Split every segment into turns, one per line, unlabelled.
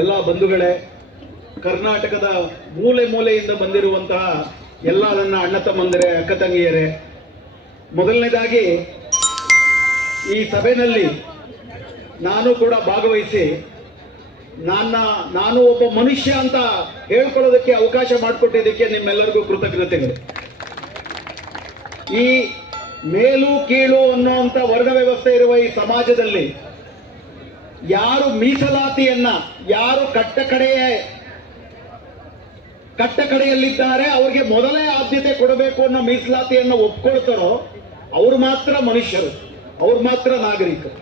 ಎಲ್ಲ ಬಂಧುಗಳೇ, ಕರ್ನಾಟಕದ ಮೂಲೆ ಮೂಲೆಯಿಂದ ಬಂದಿರುವಂತಹ ಎಲ್ಲ ನನ್ನ ಅಣ್ಣ ತಮ್ಮಂದಿರೇ, ಅಕ್ಕ ತಂಗಿಯರೇ, ಮೊದಲನೇದಾಗಿ ಈ ಸಭೆಯಲ್ಲಿ ನಾನು ಕೂಡ ಭಾಗವಹಿಸಿ ನನ್ನ, ನಾನು ಒಬ್ಬ ಮನುಷ್ಯ ಅಂತ ಹೇಳ್ಕೊಳ್ಳೋದಕ್ಕೆ ಅವಕಾಶ ಮಾಡಿಕೊಟ್ಟಿದ್ದಕ್ಕೆ ನಿಮ್ಮೆಲ್ಲರಿಗೂ ಕೃತಜ್ಞತೆಗಳು. ಈ ಮೇಲು ಕೀಳು ಅನ್ನುವಂಥ ವರ್ಣ ವ್ಯವಸ್ಥೆ ಇರುವ ಈ ಸಮಾಜದಲ್ಲಿ ಯಾರು ಮೀಸಲಾತಿಯನ್ನ, ಯಾರು ಕಟ್ಟ ಕಡೆಯ ಕಟ್ಟ ಕಡೆಯಲ್ಲಿದ್ದಾರೆ ಅವ್ರಿಗೆ ಮೊದಲೇ ಆದ್ಯತೆ ಕೊಡಬೇಕು ಅನ್ನೋ ಮೀಸಲಾತಿಯನ್ನು ಒಪ್ಕೊಳ್ತಾರೋ, ಅವ್ರು ಮಾತ್ರ ಮನುಷ್ಯರು, ಅವ್ರು ಮಾತ್ರ ನಾಗರಿಕರು.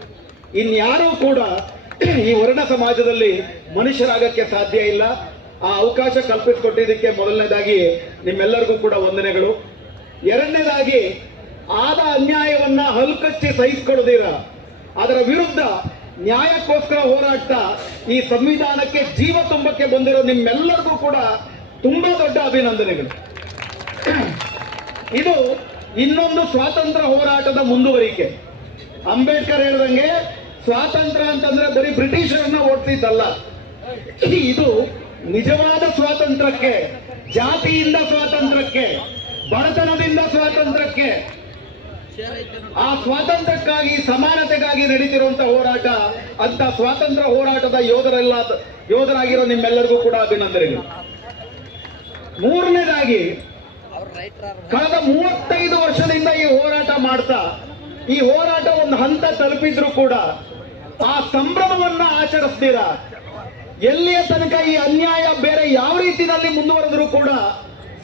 ಇನ್ಯಾರೂ ಕೂಡ ಈ ವರ್ಣ ಸಮಾಜದಲ್ಲಿ ಮನುಷ್ಯರಾಗಕ್ಕೆ ಸಾಧ್ಯ ಇಲ್ಲ. ಆ ಅವಕಾಶ ಕಲ್ಪಿಸಿಕೊಟ್ಟಿದ್ದಕ್ಕೆ ಮೊದಲನೇದಾಗಿ ನಿಮ್ಮೆಲ್ಲರಿಗೂ ಕೂಡ ವಂದನೆಗಳು. ಎರಡನೇದಾಗಿ, ಆದ ಅನ್ಯಾಯವನ್ನ ಹಲ್ಕಚ್ಚಿ ಸಹಿಸಿಕೊಳ್ಳದಿರ. ಅದರ ವಿರುದ್ಧ ನ್ಯಾಯಕ್ಕೋಸ್ಕರ ಹೋರಾಡ್ತಾ ಈ ಸಂವಿಧಾನಕ್ಕೆ ಜೀವ ತುಂಬಕ್ಕೆ ಬಂದಿರೋ ನಿಮ್ಮೆಲ್ಲರಿಗೂ ಕೂಡ ತುಂಬಾ ದೊಡ್ಡ ಅಭಿನಂದನೆಗಳು. ಇದು ಇನ್ನೊಂದು ಸ್ವಾತಂತ್ರ್ಯ ಹೋರಾಟದ ಮುಂದುವರಿಕೆ. ಅಂಬೇಡ್ಕರ್ ಹೇಳ್ದಂಗೆ ಸ್ವಾತಂತ್ರ್ಯ ಅಂತಂದ್ರೆ ಬರೀ ಬ್ರಿಟಿಷರನ್ನ ಓಡಿಸಿದ್ದಲ್ಲ. ಇದು ನಿಜವಾದ ಸ್ವಾತಂತ್ರ್ಯಕ್ಕೆ, ಜಾತಿಯಿಂದ ಸ್ವಾತಂತ್ರ್ಯಕ್ಕೆ, ಬಡತನದಿಂದ ಸ್ವಾತಂತ್ರ್ಯಕ್ಕೆ ಆ ಸ್ವಾತಂತ್ರ್ಯಕ್ಕಾಗಿ, ಸಮಾನತೆಗಾಗಿ ನಡೀತಿರುವಂತ ಹೋರಾಟ ಅಂತ ಸ್ವಾತಂತ್ರ್ಯ ಹೋರಾಟದ ಯೋಧರೆಲ್ಲ, ಯೋಧರಾಗಿರೋ ನಿಮ್ಮೆಲ್ಲರಿಗೂ ಕೂಡ ಅಭಿನಂದನೆಗಳು. ಮೂರನೇದಾಗಿ, ಕಳೆದ ಮೂವತ್ತೈದು ವರ್ಷದಿಂದ ಈ ಹೋರಾಟ ಮಾಡ್ತಾ, ಈ ಹೋರಾಟ ಒಂದು ಹಂತ ತಲುಪಿದ್ರು ಕೂಡ, ಆ ಸಂಭ್ರಮವನ್ನ ಆಚರಿಸ್ತೀರ? ಎಲ್ಲಿಯ ತನಕ ಈ ಅನ್ಯಾಯ ಬೇರೆ ಯಾವ ರೀತಿಯಲ್ಲಿ ಮುಂದುವರೆದ್ರು ಕೂಡ,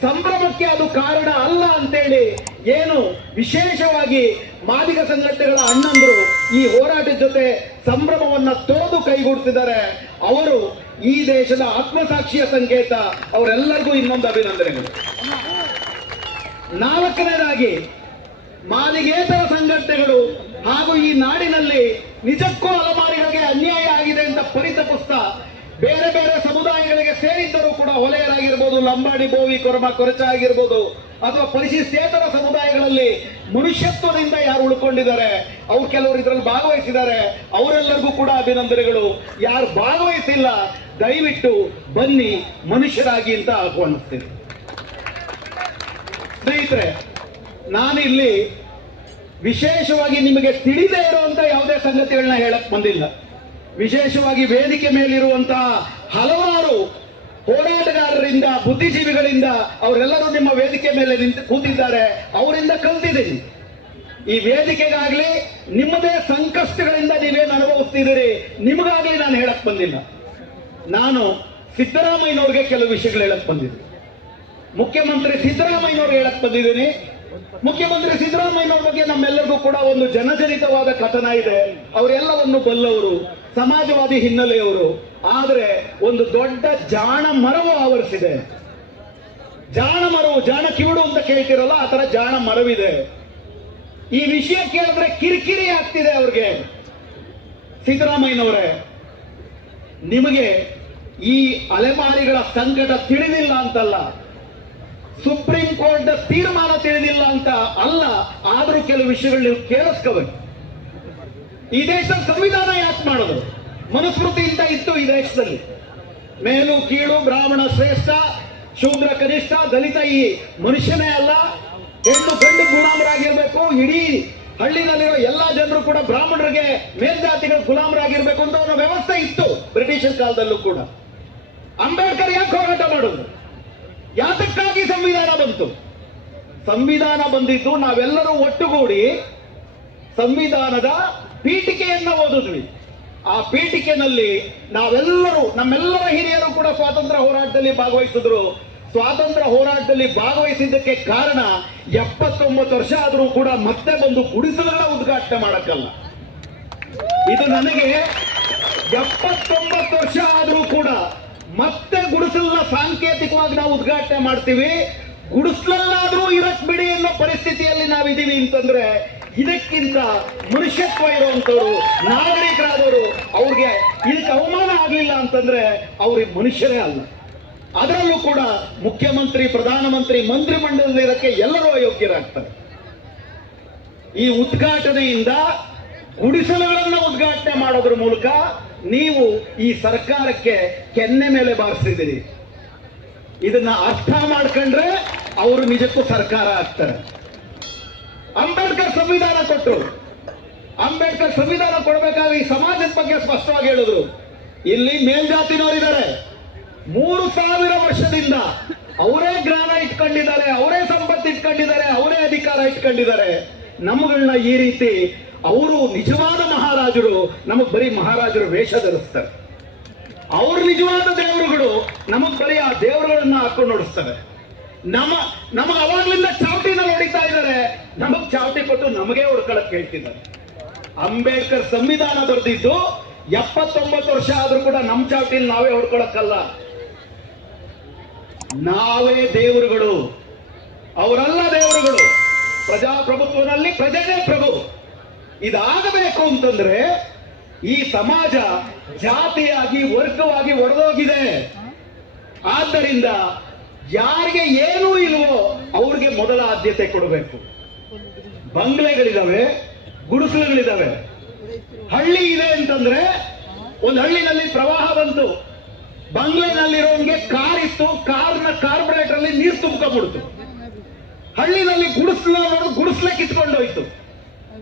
ಸಂಭ್ರಮಕ್ಕೆ ಅದು ಕಾರಣ ಅಲ್ಲ ಅಂತೇಳಿ ಏನು ವಿಶೇಷವಾಗಿ ಮಾದಿಗ ಸಂಘಟನೆಗಳ ಅಣ್ಣಂದರು ಈ ಹೋರಾಟದ ಜೊತೆ ಸಂಭ್ರಮವನ್ನ ತೋದು ಕೈಗೂಡ್ತಿದ್ದಾರೆ ಅವರು ಈ ದೇಶದ ಆತ್ಮಸಾಕ್ಷಿಯ ಸಂಕೇತ. ಅವರೆಲ್ಲರಿಗೂ ಇನ್ನೊಂದು ಅಭಿನಂದನೆಗಳು. ನಾಲ್ಕನೇದಾಗಿ, ಮಾದಿಗೇತರ ಸಂಘಟನೆಗಳು ಹಾಗೂ ಈ ನಾಡಿನಲ್ಲಿ ನಿಜಕ್ಕೂ ಅಲಮಾರಿಗಳಿಗೆ ಅನ್ಯಾಯ ಆಗಿದೆ ಅಂತ ಪರಿತಪಿಸ್ತಾ ಬೇರೆ ಬೇರೆ ಸಮುದಾಯಗಳಿಗೆ ಸೇರಿದ್ದರೂ ಕೂಡ ಹೊಲೆಯರಾಗಿರ್ಬೋದು ಲಂಬಾಡಿ, ಬೋವಿ, ಕೊರಮ, ಕೊರಚ ಆಗಿರ್ಬೋದು, ಅಥವಾ ಪರಿಶಿಷ್ಟೇತರ ಸಮುದಾಯಗಳಲ್ಲಿ ಮನುಷ್ಯತ್ವದಿಂದ ಯಾರು ಉಳ್ಕೊಂಡಿದ್ದಾರೆ, ಅವ್ರು ಕೆಲವರು ಇದರಲ್ಲಿ ಭಾಗವಹಿಸಿದ್ದಾರೆ, ಅವರೆಲ್ಲರಿಗೂ ಕೂಡ ಅಭಿನಂದನೆಗಳು. ಯಾರು ಭಾಗವಹಿಸಿಲ್ಲ, ದಯವಿಟ್ಟು ಬನ್ನಿ, ಮನುಷ್ಯರಾಗಿ ಅಂತ ಆಹ್ವಾನಿಸ್ತೀನಿ. ಸ್ನೇಹಿತರೆ, ನಾನಿಲ್ಲಿ ವಿಶೇಷವಾಗಿ ನಿಮಗೆ ತಿಳಿದೇ ಇರುವಂತ ಯಾವುದೇ ಸಂಗತಿಗಳನ್ನ ಹೇಳಕ್ ಬಂದಿಲ್ಲ. ವಿಶೇಷವಾಗಿ ವೇದಿಕೆ ಮೇಲಿರುವಂತಹ ಹಲವಾರು ಹೋರಾಟಗಾರರಿಂದ, ಬುದ್ಧಿಜೀವಿಗಳಿಂದ ಅವರೆಲ್ಲರೂ ನಿಮ್ಮ ವೇದಿಕೆ ಮೇಲೆ ನಿಂತು ಕೂತಿದ್ದಾರೆ. ಅವರಿಂದ ಕಲ್ತಿದ್ದೀನಿ. ಈ ವೇದಿಕೆಗಾಗ್ಲಿ ನಿಮ್ಮದೇ ಸಂಕಷ್ಟಗಳಿಂದ ನೀವೇನು ಅನುಭವಿಸ್ತಿದ್ದೀರಿ, ನಿಮಗಾಗ್ಲಿ ನಾನು ಹೇಳಕ್ ಬಂದಿಲ್ಲ. ನಾನು ಸಿದ್ದರಾಮಯ್ಯನವ್ರಿಗೆ ಕೆಲವು ವಿಷಯಗಳು ಹೇಳಕ್ ಬಂದಿದ್ದೀನಿ. ಮುಖ್ಯಮಂತ್ರಿ ಸಿದ್ದರಾಮಯ್ಯನವ್ರು ಹೇಳಕ್ ಬಂದಿದ್ದೀನಿ. ಮುಖ್ಯಮಂತ್ರಿ ಸಿದ್ದರಾಮಯ್ಯನವ್ರ ಬಗ್ಗೆ ನಮ್ಮೆಲ್ಲರಿಗೂ ಕೂಡ ಒಂದು ಜನಜನಿತವಾದ ಕಥನ ಇದೆ. ಅವರೆಲ್ಲವನ್ನು ಬಲ್ಲವರು. ಸಮಾಜವಾದಿ ಹಿನ್ನೆಲೆಯವರು, ಆದರೆ ಒಂದು ದೊಡ್ಡ ಜಾಣ ಮರವು ಆವರಿಸಿದೆ. ಜಾಣ ಮರವು, ಜಾಣ ಕಿವಿಡು ಅಂತ ಕೇಳ್ತಿರಲ್ಲ, ಆ ತರ ಜಾಣ ಮರವಿದೆ. ಈ ವಿಷಯ ಕೇಳಿದ್ರೆ ಕಿರಿಕಿರಿ ಆಗ್ತಿದೆ ಅವ್ರಿಗೆ. ಸಿದ್ದರಾಮಯ್ಯನವರೇ, ನಿಮಗೆ ಈ ಅಲೆಮಾರಿಗಳ ಸಂಕಟ ತಿಳಿದಿಲ್ಲ ಅಂತಲ್ಲ. ಸುಪ್ರೀಂ ಕೋರ್ಟ್ ತೀರ್ಮಾನ ತಿಳಿದಿಲ್ಲ ಅಂತ ಅಲ್ಲ, ಆದ್ರೂ ಕೆಲವು ವಿಷಯಗಳು ನೀವು ಕೇಳಿಸ್ಕೋಬೇಕು. ಈ ದೇಶದ ಸಂವಿಧಾನ ಯಾಕೆ ಮಾಡೋದು? ಮನುಸ್ಮೃತಿಯಿಂದ ಇತ್ತು ಈ ದೇಶದಲ್ಲಿ. ಮೇಲು, ಕೀಳು, ಬ್ರಾಹ್ಮಣ, ಶ್ರೇಷ್ಠ, ಶೂದ್ರ, ಕನಿಷ್ಠ, ದಲಿತ ಈ ಮನುಷ್ಯನೇ ಅಲ್ಲ. ಹೆಣ್ಣು, ಗಂಡು, ಗುಲಾಮರಾಗಿರ್ಬೇಕು. ಇಡೀ ಹಳ್ಳಿನಲ್ಲಿರೋ ಎಲ್ಲಾ ಜನರು ಕೂಡ ಬ್ರಾಹ್ಮಣರಿಗೆ ಮೇಲ್ಜಾತಿಗಳು ಗುಲಾಮರಾಗಿರ್ಬೇಕು ಅಂತ ಒಂದು ವ್ಯವಸ್ಥೆ ಇತ್ತು ಬ್ರಿಟಿಷರ್ ಕಾಲದಲ್ಲೂ ಕೂಡ. ಅಂಬೇಡ್ಕರ್ ಯಾಕೆ ಹೋರಾಟ ಮಾಡೋದು ಯಾತಕ್ಕಾಗಿ ಸಂವಿಧಾನ ಬಂತು? ಸಂವಿಧಾನ ಬಂದಿದ್ದು ನಾವೆಲ್ಲರೂ ಒಟ್ಟುಗೂಡಿ ಸಂವಿಧಾನದ ಪೀಠಿಕೆಯನ್ನ ಓದಿದ್ವಿ. ಆ ಪೀಠಿಕೆನಲ್ಲಿ ನಾವೆಲ್ಲರೂ, ನಮ್ಮೆಲ್ಲರ ಹಿರಿಯರು ಕೂಡ ಸ್ವಾತಂತ್ರ್ಯ ಹೋರಾಟದಲ್ಲಿ ಭಾಗವಹಿಸಿದ್ರು. ಸ್ವಾತಂತ್ರ್ಯ ಹೋರಾಟದಲ್ಲಿ ಭಾಗವಹಿಸಿದ್ದಕ್ಕೆ ಕಾರಣ ಎಪ್ಪತ್ತೊಂಬತ್ತು ವರ್ಷ ಆದರೂ ಕೂಡ ಮತ್ತೆ ಬಂದು ಗುಡಿಸಲುಗಳ ಉದ್ಘಾಟನೆ ಮಾಡಕ್ಕಲ್ಲ. ಇದು ನನಗೆ ಎಪ್ಪತ್ತೊಂಬತ್ತು ವರ್ಷ ಆದರೂ ಕೂಡ ಮತ್ತೆ ಗುಡಿಸಲನ್ನ ಸಾಂಕೇತಿಕವಾಗಿ ನಾವು ಉದ್ಘಾಟನೆ ಮಾಡ್ತೀವಿ. ಗುಡಿಸಲಲ್ಲಾದರೂ ಇರಕ್ ಬಿಡಿ ಅನ್ನೋ ಪರಿಸ್ಥಿತಿಯಲ್ಲಿ ನಾವಿದ್ದೀವಿ ಅಂತಂದ್ರೆ ಇದಕ್ಕಿಂತ ಮನುಷ್ಯತ್ವ ಇರುವಂತವ್ರು ನಾಗರಿಕರಾದವರು, ಅವ್ರಿಗೆ ಇದಕ್ಕೆ ಅವಮಾನ ಆಗಲಿಲ್ಲ ಅಂತಂದ್ರೆ ಅವ್ರಿಗೆ ಮನುಷ್ಯರೇ ಅಲ್ಲ. ಅದರಲ್ಲೂ ಕೂಡ ಮುಖ್ಯಮಂತ್ರಿ, ಪ್ರಧಾನಮಂತ್ರಿ ಮಂತ್ರಿಮಂಡಲದಲ್ಲಿರಕ್ಕೆ ಎಲ್ಲರೂ ಅಯೋಗ್ಯರಾಗ್ತಾರೆ. ಈ ಉದ್ಘಾಟನೆಯಿಂದ ಗುಡಿಸಲುಗಳನ್ನ ಉದ್ಘಾಟನೆ ಮಾಡೋದ್ರ ಮೂಲಕ ನೀವು ಈ ಸರ್ಕಾರಕ್ಕೆ ಕೆನ್ನೆ ಮೇಲೆ ಬಾರಿಸಿದ್ದೀರಿ. ಇದನ್ನ ಅರ್ಥ ಮಾಡ್ಕೊಂಡ್ರೆ ಅವರು ನಿಜಕ್ಕೂ ಸರ್ಕಾರ ಆಗ್ತಾರೆ. ಅಂಬೇಡ್ಕರ್ ಸಂವಿಧಾನ ಕೊಟ್ಟರು ಅಂಬೇಡ್ಕರ್ ಸಂವಿಧಾನ ಕೊಡಬೇಕಾದ್ರೆ ಈ ಸಮಾಜದ ಬಗ್ಗೆ ಸ್ಪಷ್ಟವಾಗಿ ಹೇಳಿದ್ರು. ಇಲ್ಲಿ ಮೇಲ್ಜಾತಿನವರಿದ್ದಾರೆ. ಮೂರು ಸಾವಿರ ವರ್ಷದಿಂದ ಅವರೇ ಜ್ಞಾನ ಇಟ್ಕೊಂಡಿದ್ದಾರೆ, ಅವರೇ ಸಂಪತ್ತು ಇಟ್ಕೊಂಡಿದ್ದಾರೆ, ಅವರೇ ಅಧಿಕಾರ ಇಟ್ಕೊಂಡಿದ್ದಾರೆ. ನಮಗಳನ್ನ ಈ ರೀತಿ ಅವರು ನಿಜವಾದ ಮಹಾರಾಜರು, ನಮಗ್ ಬರೀ ಮಹಾರಾಜರು ವೇಷ ಧರಿಸ್ತಾರೆ. ಅವ್ರ ನಿಜವಾದ ದೇವರುಗಳು, ನಮಗ್ ಬರೀ ಆ ದೇವರುಗಳನ್ನ ಹಾಕೊಂಡು ನೋಡಿಸ್ತಾರೆ. ನಮ್ಮ, ನಮಗ್ ಅವಾಗ್ಲಿಂದ ಚಾವಟಿನ ಹೊಡಿತಾ ಇದ್ದಾರೆ. ನಮಗ್ ಚಾವಟಿ ಕೊಟ್ಟು ನಮಗೆ ಹೊಡ್ಕೊಳಕ್ ಹೇಳ್ತಿದ್ದಾರೆ ಅಂಬೇಡ್ಕರ್ ಸಂವಿಧಾನ ಬರೆದಿದ್ದು ಎಪ್ಪತ್ತೊಂಬತ್ತು ವರ್ಷ ಆದ್ರೂ ಕೂಡ ನಮ್ ಚಾವಟಿಲಿ ನಾವೇ ಹೊಡ್ಕೊಳಕ್ಕಲ್ಲ. ನಾವೇ ದೇವರುಗಳು. ಅವರಲ್ಲ ದೇವರುಗಳು. ಪ್ರಜಾಪ್ರಭುತ್ವದಲ್ಲಿ ಪ್ರಜೆನೇ ಪ್ರಭು. ಇದಾಗಬೇಕು ಅಂತಂದ್ರೆ ಈ ಸಮಾಜ ಜಾತಿಯಾಗಿ, ವರ್ಗವಾಗಿ ಒಡೆದೋಗಿದೆ. ಆದ್ದರಿಂದ ಯಾರಿಗೆ ಏನೂ ಇಲ್ವೋ ಅವ್ರಿಗೆ ಮೊದಲ ಆದ್ಯತೆ ಕೊಡಬೇಕು. ಬಂಗ್ಲೆಗಳಿದಾವೆ, ಗುಡಿಸಲುಗಳಿದಾವೆ. ಹಳ್ಳಿ ಇದೆ ಅಂತಂದ್ರೆ ಒಂದು ಹಳ್ಳಿನಲ್ಲಿ ಪ್ರವಾಹ ಬಂತು. ಬಂಗ್ಲೆನಲ್ಲಿರೋನ್ಗೆ ಕಾರ್ ಇತ್ತು, ಕಾರ್ನ ಅಲ್ಲಿ ನೀರು ತುಂಬಿಕೊಂಡ್ಬಿಡ್ತು. ಹಳ್ಳಿನಲ್ಲಿ ಗುಡಿಸ್ಲ ಗುಡಿಸ್ಲೆ ಕಿತ್ಕೊಂಡೋಯ್ತು.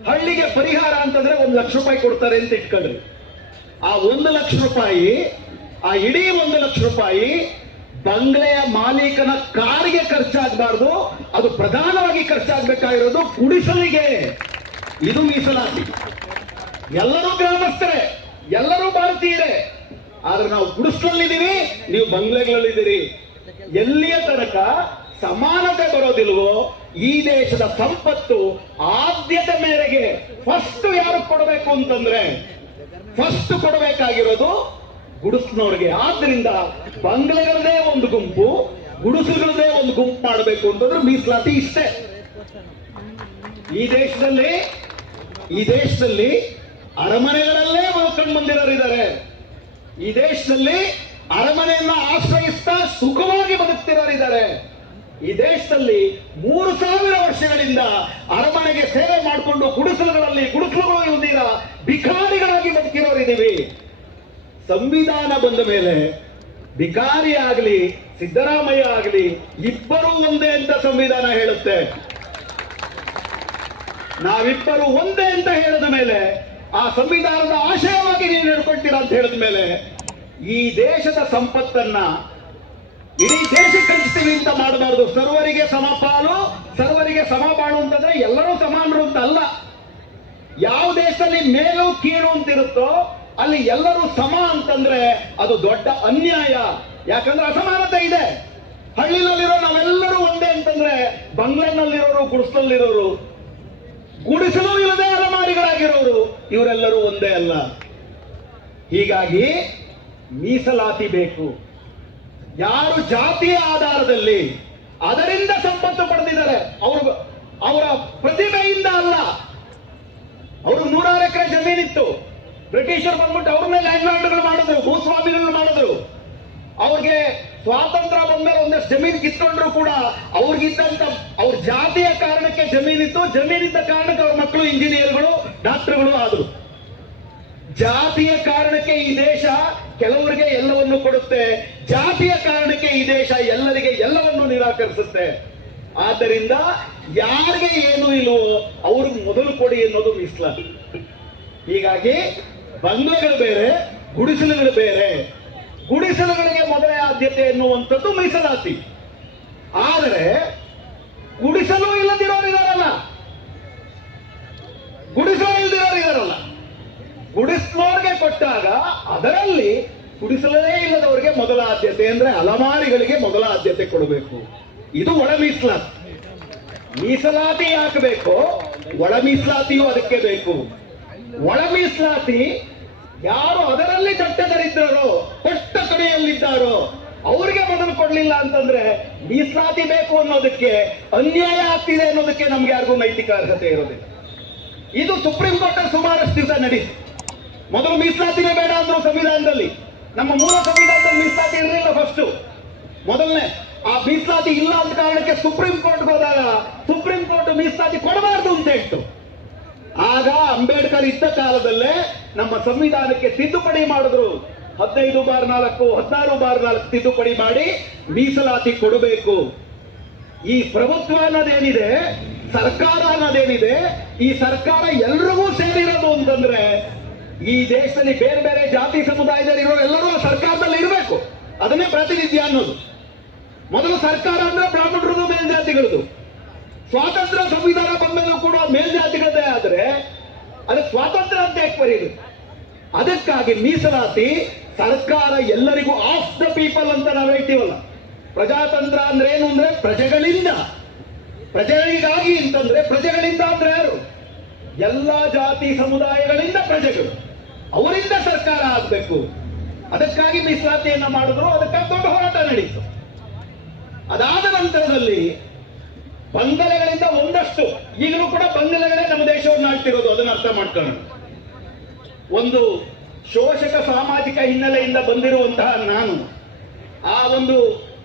ಹಳ್ಳಿಗೆ ಪರಿಹಾರ ಅಂತಂದ್ರೆ ಒಂದು ಲಕ್ಷ ರೂಪಾಯಿ ಕೊಡ್ತಾರೆ ಅಂತ ಇಟ್ಕೊಂಡ್ರಿ. ಆ ಒಂದು ಲಕ್ಷ ರೂಪಾಯಿ, ಆ ಇಡೀ ಒಂದು ಲಕ್ಷ ರೂಪಾಯಿ ಬಂಗ್ಲೆಯ ಮಾಲೀಕನ ಕಾರಿಗೆ ಖರ್ಚಾಗಬಾರ್ದು, ಅದು ಪ್ರಧಾನವಾಗಿ ಖರ್ಚಾಗಬೇಕಾಗಿರೋದು ಕುಡಿಸಲಿಗೆ. ಇದು ಮೀಸಲಾತಿ. ಎಲ್ಲರೂ ಗ್ರಾಮಸ್ಥರೇ, ಎಲ್ಲರೂ ಭಾರತೀಯರೇ, ಆದ್ರೆ ನಾವು ಗುಡಿಸ್ಲಲ್ಲಿದ್ದೀವಿ ನೀವು ಬಂಗ್ಲೆಗಳಲ್ಲಿದ್ದೀರಿ. ಎಲ್ಲಿಯ ತನಕ ಸಮಾನತೆ ಬರೋದಿಲ್ವೋ, ಈ ದೇಶದ ಸಂಪತ್ತು ಆದ್ಯತೆ ಮೇರೆಗೆ ಫಸ್ಟ್ ಯಾರು ಕೊಡಬೇಕು ಅಂತಂದ್ರೆ ಫಸ್ಟ್ ಕೊಡಬೇಕಾಗಿರೋದು ಗುಡಿಸ್ನವ್ರಿಗೆ ಆದ್ರಿಂದ ಬಂಗ್ಲೆಗಳದೇ ಒಂದು ಗುಂಪು ಗುಡಿಸಲುಗಳದೇ ಒಂದು ಗುಂಪು ಮಾಡಬೇಕು ಅಂತಂದ್ರೆ ಮೀಸಲಾತಿ ಇಷ್ಟೇ. ಈ ದೇಶದಲ್ಲಿ ಈ ದೇಶದಲ್ಲಿ ಅರಮನೆಗಳಲ್ಲೇ ಮಲ್ಕೊಂಡು ಬಂದಿರೋರಿದ್ದಾರೆ. ಈ ದೇಶದಲ್ಲಿ ಅರಮನೆಯನ್ನ ಆಶ್ರಯಿಸ್ತಾ ಸುಖವಾಗಿ ಬದುಕ್ತಿರೋರಿದ್ದಾರೆ. ಈ ದೇಶದಲ್ಲಿ ಮೂರು ಸಾವಿರ ವರ್ಷಗಳಿಂದ ಅರಮನೆಗೆ ಸೇವೆ ಮಾಡಿಕೊಂಡು ಗುಡಿಸಲುಗಳಲ್ಲಿ, ಗುಡಿಸಲುಗಳು ಇಲ್ದಿರ ಭಿಕಾರಿಗಳಾಗಿ ಬದುಕಿರೋರಿದ್ದೀವಿ. ಸಂವಿಧಾನ ಬಂದ ಮೇಲೆ ಭಿಕಾರಿ ಆಗಲಿ, ಸಿದ್ದರಾಮಯ್ಯ ಆಗಲಿ, ಇಬ್ಬರೂ ಒಂದೇ ಅಂತ ಸಂವಿಧಾನ ಹೇಳುತ್ತೆ. ನಾವಿಬ್ಬರು ಒಂದೇ ಅಂತ ಹೇಳಿದ ಮೇಲೆ ಆ ಸಂವಿಧಾನದ ಆಶಯವಾಗಿ ನೀವು ನಡ್ಕೊಳ್ತೀರಾ ಅಂತ ಹೇಳಿದ ಮೇಲೆ ಈ ದೇಶದ ಸಂಪತ್ತನ್ನ ಇಡೀ ದೇಶಕ್ಕೆ ಹಂಚ್ತೀವಿ ಅಂತ ಮಾಡಬಾರ್ದು. ಸರ್ವರಿಗೆ ಸಮಪಾಲು ಸರ್ವರಿಗೆ ಸಮಪಾಲು ಅಂತಂದ್ರೆ ಎಲ್ಲರೂ ಸಮಾನರು ಅಂತ ಅಲ್ಲ. ಯಾವ ದೇಶದಲ್ಲಿ ಮೇಲು, ಕೀಳು ಅಂತಿರುತ್ತೋ ಅಲ್ಲಿ ಎಲ್ಲರೂ ಸಮ ಅಂತಂದ್ರೆ ಅದು ದೊಡ್ಡ ಅನ್ಯಾಯ. ಯಾಕಂದ್ರೆ ಅಸಮಾನತೆ ಇದೆ. ಹಳ್ಳಿನಲ್ಲಿರೋ ನಾವೆಲ್ಲರೂ ಒಂದೇ ಅಂತಂದ್ರೆ ಬಂಗ್ಲೆನಲ್ಲಿರೋರು ಗುಡಿಸಲಲ್ಲಿರೋರು ಗುಡಿಸಲು ಇಲ್ಲದೆ ಅಲಮಾರಿಗಳಾಗಿರೋರು ಇವರೆಲ್ಲರೂ ಒಂದೇ ಅಲ್ಲ. ಹೀಗಾಗಿ ಮೀಸಲಾತಿ ಬೇಕು. ಯಾರು ಜಾತಿಯ ಆಧಾರದಲ್ಲಿ ಅದರಿಂದ ಸಂಪತ್ತು ಪಡೆದಿದ್ದಾರೆ, ಅವರು ಅವರ ಪ್ರತಿಭೆಯಿಂದ ಅಲ್ಲ. ಅವರು ನೂರಾರು ಎಕರೆ ಜಮೀನಿತ್ತು. ಬ್ರಿಟಿಷರು ಬಂದ್ಬಿಟ್ಟು ಅವ್ರ ಮೇಲೆ ಲ್ಯಾಂಡ್ಲಾರ್ಡ್ಗಳು ಮಾಡಿದ್ರು, ಭೂಸ್ವಾಮಿಗಳನ್ನ ಮಾಡಿದ್ರು. ಅವ್ರಿಗೆ ಸ್ವಾತಂತ್ರ್ಯ ಬಂದ್ಮೇಲೆ ಒಂದಷ್ಟು ಜಮೀನು ಕಿತ್ಕೊಂಡ್ರು ಕೂಡ ಅವ್ರಿಗಿದ್ದಂತ ಅವ್ರ ಜಾತಿಯ ಕಾರಣಕ್ಕೆ ಜಮೀನಿತ್ತು ಜಮೀನಿದ್ದ ಕಾರಣಕ್ಕೆ ಅವ್ರ ಮಕ್ಕಳು ಇಂಜಿನಿಯರ್ಗಳು, ಡಾಕ್ಟರ್ಗಳು ಆದ್ರು. ಜಾತಿಯ ಕಾರಣಕ್ಕೆ ಈ ದೇಶ ಕೆಲವರಿಗೆ ಎಲ್ಲವನ್ನು ಕೊಡುತ್ತೆ. ಜಾತಿಯ ಕಾರಣಕ್ಕೆ ಈ ದೇಶ ಎಲ್ಲರಿಗೆ ಎಲ್ಲವನ್ನು ನಿರಾಕರಿಸುತ್ತೆ. ಆದ್ದರಿಂದ ಯಾರಿಗೆ ಏನು ಇಲ್ವೋ ಅವ್ರಿಗೆ ಮೊದಲು ಕೊಡಿ ಅನ್ನೋದು ಮೀಸಲಾತಿ. ಹೀಗಾಗಿ ಬಂಗ್ಲೆಗಳು ಬೇರೆ, ಗುಡಿಸಲುಗಳು ಬೇರೆ. ಗುಡಿಸಲುಗಳಿಗೆ ಮೊದಲೇ ಆದ್ಯತೆ ಎನ್ನುವಂಥದ್ದು ಮೀಸಲಾತಿ. ಆದರೆ, ಗುಡಿಸಲು ಇಲ್ಲದಿರೋರಿದಾರಲ್ಲ ಗುಡಿಸಲು ಇಲ್ಲದಿರೋರಿದಾರಲ್ಲ ಗುಡಿಸಲೋರ್ಗೆ ಕೊಟ್ಟಾಗ ಅದರಲ್ಲಿ ಗುಡಿಸಲೇ ಇಲ್ಲದವರಿಗೆ ಮೊದಲ ಆದ್ಯತೆ ಅಂದ್ರೆ ಅಲಮಾರಿಗಳಿಗೆ ಮೊದಲ ಆದ್ಯತೆ ಕೊಡಬೇಕು. ಇದು ಒಳ ಮೀಸಲಾತಿ. ಮೀಸಲಾತಿ ಯಾಕೆ ಒಳ ಮೀಸಲಾತಿಯೂ ಅದಕ್ಕೆ ಬೇಕು. ಒಳ ಮೀಸಲಾತಿ ಯಾರು ಅದರಲ್ಲಿ ಚಟ್ಟೆ ತರಿದ್ದಾರೋ ಕಷ್ಟ ಕಡೆಯಲ್ಲಿದ್ದಾರೋ, ಅವ್ರಿಗೆ ಮೊದಲು ಕೊಡ್ಲಿಲ್ಲ ಅಂತಂದ್ರೆ ಮೀಸಲಾತಿ ಬೇಕು ಅನ್ನೋದಕ್ಕೆ ಅನ್ಯಾಯ ಆಗ್ತಿದೆ ಅನ್ನೋದಕ್ಕೆ ನಮ್ಗೆ ಯಾರಿಗೂ ನೈತಿಕ ಅರ್ಹತೆ ಇರೋದಿಲ್ಲ. ಇದು ಸುಪ್ರೀಂ ಕೋರ್ಟ್ ಸುಮಾರಷ್ಟು ದಿವಸ ನಡೀತು. ಮೊದಲು ಮೀಸಲಾತಿನೇ ಬೇಡ ಅಂದ್ರು ಸಂವಿಧಾನದಲ್ಲಿ. ನಮ್ಮ ಮೂಲ ಸಂವಿಧಾನದಲ್ಲಿ ಮೀಸಲಾತಿ ಇರಲಿಲ್ಲ ಫಸ್ಟ್ ಮೊದಲನೇ, ಆ ಮೀಸಲಾತಿ ಇಲ್ಲ ಅಂತ ಕಾರಣಕ್ಕೆ ಸುಪ್ರೀಂ ಕೋರ್ಟ್ ಹೋದಾಗ ಸುಪ್ರೀಂ ಕೋರ್ಟ್ ಮೀಸಲಾತಿ ಕೊಡಬಾರ್ದು ಅಂತ ಹೇಳ್ತು. ಆಗ ಅಂಬೇಡ್ಕರ್ ಇದ್ದ ಕಾಲದಲ್ಲೇ ನಮ್ಮ ಸಂವಿಧಾನಕ್ಕೆ ತಿದ್ದುಪಡಿ ಮಾಡಿದ್ರು. ಹದಿನೈದು ಬಾರ್ ನಾಲ್ಕು, ಹದಿನಾರು ಬಾರ್ ನಾಲ್ಕು ತಿದ್ದುಪಡಿ ಮಾಡಿ ಮೀಸಲಾತಿ ಕೊಡಬೇಕು. ಈ ಪ್ರಭುತ್ವ ಅನ್ನೋದೇನಿದೆ, ಸರ್ಕಾರ ಅನ್ನೋದೇನಿದೆ, ಈ ಸರ್ಕಾರ ಎಲ್ರಿಗೂ ಸೇರಿರೋದು ಅಂತಂದ್ರೆ ಈ ದೇಶದಲ್ಲಿ ಬೇರೆ ಬೇರೆ ಜಾತಿ ಸಮುದಾಯದಲ್ಲಿ ಎಲ್ಲರೂ ಸರ್ಕಾರದಲ್ಲಿ ಇರಬೇಕು. ಅದನ್ನೇ ಪ್ರಾತಿನಿಧ್ಯ ಅನ್ನೋದು. ಮೊದಲು ಸರ್ಕಾರ ಅಂದ್ರೆ ಬ್ರಾಹ್ಮಣರದು ಮೇಲ್ಜಾತಿಗಳದು ಸ್ವಾತಂತ್ರ್ಯ ಸಂವಿಧಾನ ಬಂದಮೇಲೂ ಕೂಡ ಮೇಲ್ಜಾತಿಗಳದೇ ಆದ್ರೆ ಅದಕ್ಕೆ ಸ್ವಾತಂತ್ರ್ಯ ಅಂತ ಯಾಕೆ ಬರೀದು? ಅದಕ್ಕಾಗಿ ಮೀಸಲಾತಿ ಸರ್ಕಾರ ಎಲ್ಲರಿಗೂ ಆಫ್ ದ ಪೀಪಲ್ ಅಂತ ನಾವು ಹೇಳ್ತೀವಲ್ಲ. ಪ್ರಜಾತಂತ್ರ ಅಂದ್ರೆ ಏನು ಅಂದ್ರೆ ಪ್ರಜೆಗಳಿಂದ. ಪ್ರಜೆಗಳಿಗಾಗಿ ಅಂತಂದ್ರೆ ಪ್ರಜೆಗಳಿಂದ ಅಂದ್ರೆ ಯಾರು? ಎಲ್ಲ ಜಾತಿ ಸಮುದಾಯಗಳಿಂದ ಪ್ರಜೆಗಳು. ಅವರಿಂದ ಸರ್ಕಾರ ಆಗಬೇಕು. ಅದಕ್ಕಾಗಿ ಮೀಸಲಾತಿಯನ್ನ ಮಾಡಿದ್ರು, ಅದಕ್ಕಾಗಿ ದೊಡ್ಡ ಹೋರಾಟ ನಡೀತು. ಅದಾದ ನಂತರದಲ್ಲಿ ಬಂಗಲೆಗಳಿಂದ ಒಂದಷ್ಟು, ಈಗಲೂ ಕೂಡ ಬಂಗಲೆಗಳೇ ನಮ್ಮ ದೇಶವನ್ನು ಆಳ್ತಿರೋದು, ಅದನ್ನ ಅರ್ಥ ಮಾಡ್ಕೊಳ್ಳೋಣ. ಒಂದು ಶೋಷಕ ಸಾಮಾಜಿಕ ಹಿನ್ನೆಲೆಯಿಂದ ಬಂದಿರುವಂತಹ ನಾನು, ಆ ಒಂದು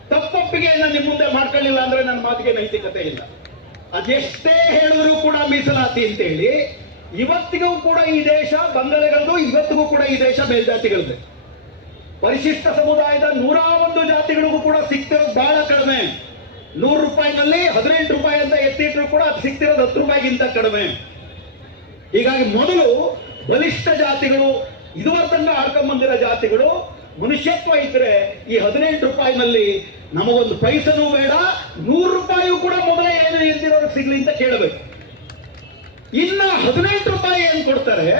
ತಪ್ಪೊಪ್ಪಿಗೆಯನ್ನ ನಿಮ್ಮ ಮುಂದೆ ಮಾಡ್ಕೊಳ್ಳಿಲ್ಲ ಅಂದ್ರೆ ನನ್ನ ಮಾತಿಗೆ ನೈತಿಕತೆ ಇಲ್ಲ. ಅದೆಷ್ಟೇ ಹೇಳಿದ್ರು ಕೂಡ ಮೀಸಲಾತಿ ಅಂತೇಳಿ, ಇವತ್ತಿಗೂ ಕೂಡ ಈ ದೇಶ ಬಂಗಲೆಗಳದ್ದು, ಇವತ್ತಿಗೂ ಕೂಡ ಈ ದೇಶ ಮೇಲ್ಜಾತಿಗಳದ್ದು. ಪರಿಶಿಷ್ಟ ಸಮುದಾಯದ ನೂರ ಒಂದು ಜಾತಿಗಳಿಗೂ ಕೂಡ ಸಿಗ್ತಿರೋದು ಬಹಳ ಕಡಿಮೆ. ನೂರು ರೂಪಾಯಿನಲ್ಲಿ ಹದಿನೆಂಟು ರೂಪಾಯಿ ಅಂತ ಎತ್ತಿಟ್ರು ಕೂಡ ಅದು ಸಿಗ್ತಿರೋದು ಹತ್ತು ರೂಪಾಯಿಗಿಂತ ಕಡಿಮೆ. ಹೀಗಾಗಿ ಮೊದಲು ಬಲಿಷ್ಠ ಜಾತಿಗಳು ಇದುವರೆ ತನಕ ಆಡ್ಕೊಂಡ್ ಬಂದಿರೋ ಜಾತಿಗಳು, ಮನುಷ್ಯತ್ವ ಇದ್ರೆ ಈ ಹದಿನೆಂಟು ರೂಪಾಯಿನಲ್ಲಿ ನಮಗೊಂದು ಪೈಸನೂ ಬೇಡ, ನೂರು ರೂಪಾಯಿಯೂ ಕೂಡ ಮೊದಲೇ ಏನು ಎದ್ದಿರೋರಿಗೆ ಸಿಗ್ಲಿ ಅಂತ ಕೇಳಬೇಕು. ಇನ್ನ ಹದಿನೆಂಟು ರೂಪಾಯಿ ಏನು ಕೊಡ್ತಾರೆ,